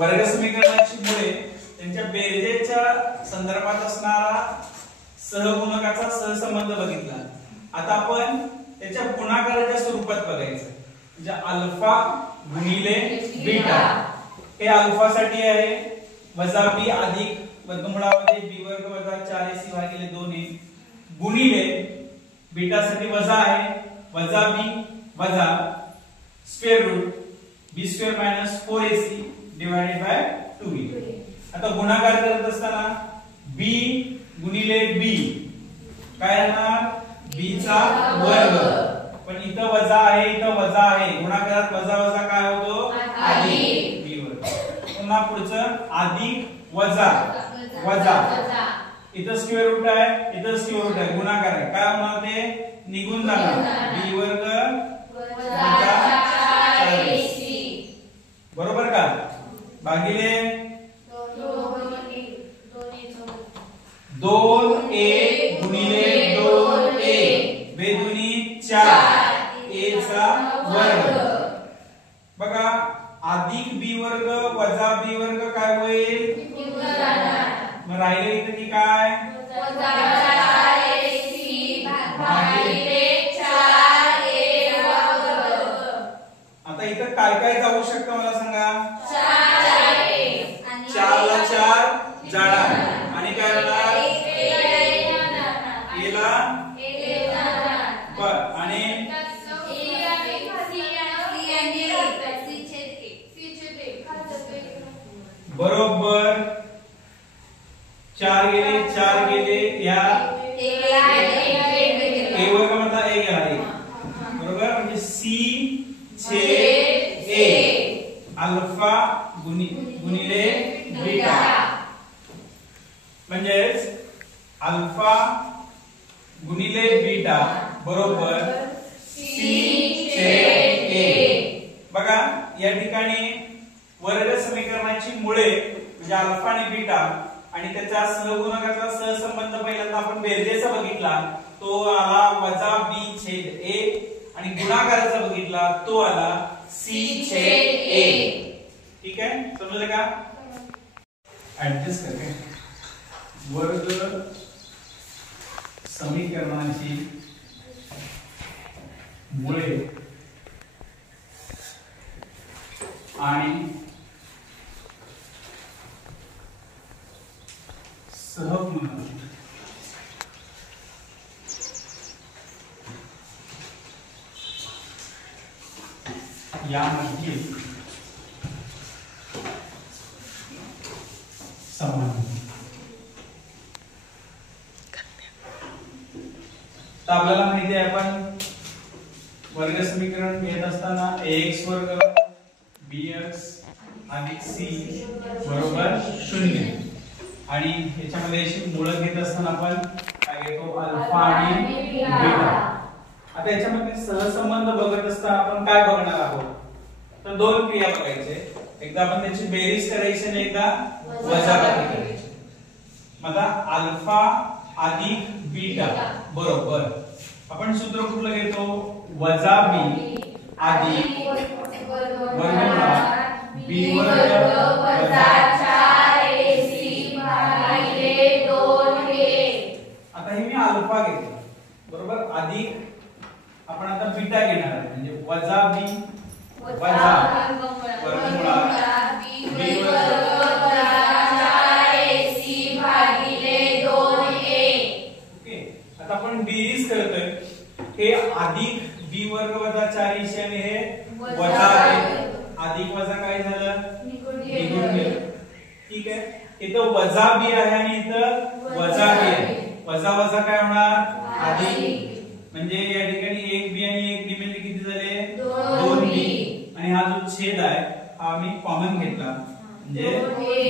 वर्ग समीकरणाची मुळे त्यांच्या बेरजेच्या संदर्भात असणारा सहगुणकाचा सहसंबंध बघितला. आता आपण त्याच्या गुणाकाराच्या स्वरूपात बघायचं. म्हणजे अल्फा गुणिले बीटा हे अल्फा साठी आहे वजा बी अधिक वर्गमुळामध्ये बी वर्ग वजा 4ac भागिले 2a गुणिले बीटा साठी वजा आहे वजा बी वजा square root b square minus 4ac divided by 2a. आता गुणाकार करत असताना b गुणिले b काय राहणार b चा वर्ग, पण इथं वजा आहे गुणाकारात वजा वजा काय होतो अधिक b वर्ग. पुन्हा पुढचं अधिक वजा वजा इथं स्क्वेअर रूट आहे गुणाकार आहे काय होणार ते निघून जाणार b वर्ग वजा 4ac बरोबर का भागिले 2a गुणिले 2a बेदुनी 4a चा वर्ग. बघा अधिक b वर्ग वजा b वर्ग काय होईल मग राहिले इथे की काय वजा 4ac भागिले 4a वर्ग. आता इथं काय काय जाऊ शकतं मला सांगा 4 ला 4 जाणार आणि काय राहणार आणि बरोबर 4 गेले या a वर्ग मधला a गेला बरोबर म्हणजे c छेद a अल्फा गुणिले बीटा म्हणजेच अल्फा गुणिले बीटा बरोबर c छेद a. बघा या ठिकाणी वर्ग समीकरणाची मुळे म्हणजे अल्फा आणि बीटा आणि त्याच्या सहगुणकाचा सहसंबंध पहिल्यांदा आपण बेरजेचा बघितला तो आला वजा b छेद a आणि गुणाकाराचा बघितला तो आला c छेद a. ठीक आहे समजलं का ऍडजस्ट करके वर्ग समीकरणाची मुळे आणि सहगुणक यामध्ये संबंध. तर आपल्याला माहिती आहे आपण वर्ग समीकरण घेत असताना ax वर्ग bx अधिक c बरोबर 0 आणि याच्यामध्ये अशी मुळं घेत असताना आपण काय घेतो अल्फा आणि बीटा. आता याच्यामध्ये सहसंबंध बघत असताना आपण काय बघणार आहोत तर दोन क्रिया बघायचे. एकदा आपण त्याची बेरीज करायची आणि एकदा वजाबाकी करायची. आता अल्फा अधिक बीटा बरोबर आपण सूत्र कुठलं घेतो वजा b अधिक वर्गमूळात b वर्ग वजा 4ac भागिले 2a. आता हे मी अल्फा घेतला बरोबर अधिक आपण आता बीटा घेणार आहे म्हणजे वजा b वजा वर्गमूळात b वर्ग वजा 4ac भागिले 2a. ओके आता आपण बेरीज करतोय हे अधिक b वर्ग वजा 4ac आणि हे वजा आहे अधिक वजा काय झालं निघून गेलं. ठीक आहे इथं वजा b आहे आणि इथं वजा b आहे वजा वजा काय होणार अधिक म्हणजे या ठिकाणी 1b आणि 1b म्हणजे किती झाले 2b आणि हा जो छेद आहे हा मी कॉमन घेतला म्हणजे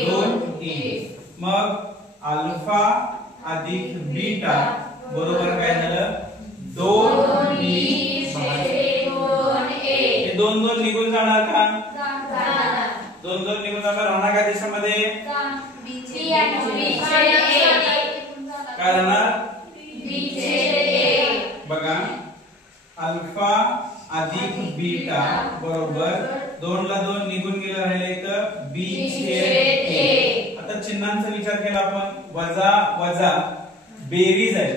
2a. मग अल्फा अधिक बीटा बरोबर काय झालं 2b भागिले 2a. हे 2 2 निघून जाणार का 2 2 निघून जाणार राहणार का देशामध्ये काय राहणार b छेद a. बघा अल्फा अधिक बीटा बरोबर 2 ला 2 निघून गेलं राहिले तर b विचार केला आपण वजा वजा बेरीज आहे,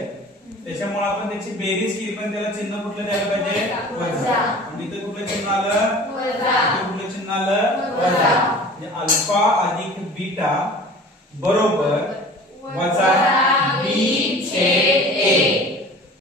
त्याच्यामुळे आपण त्याची बेरीज केली पण त्याला चिन्ह कुठलं द्यायला पाहिजे वजा. आणि इथे कुठलं चिन्ह आलं वजा, इथे कुठलं चिन्ह आलं वजा. म्हणजे अल्फा अधिक बीटा बरोबर वजा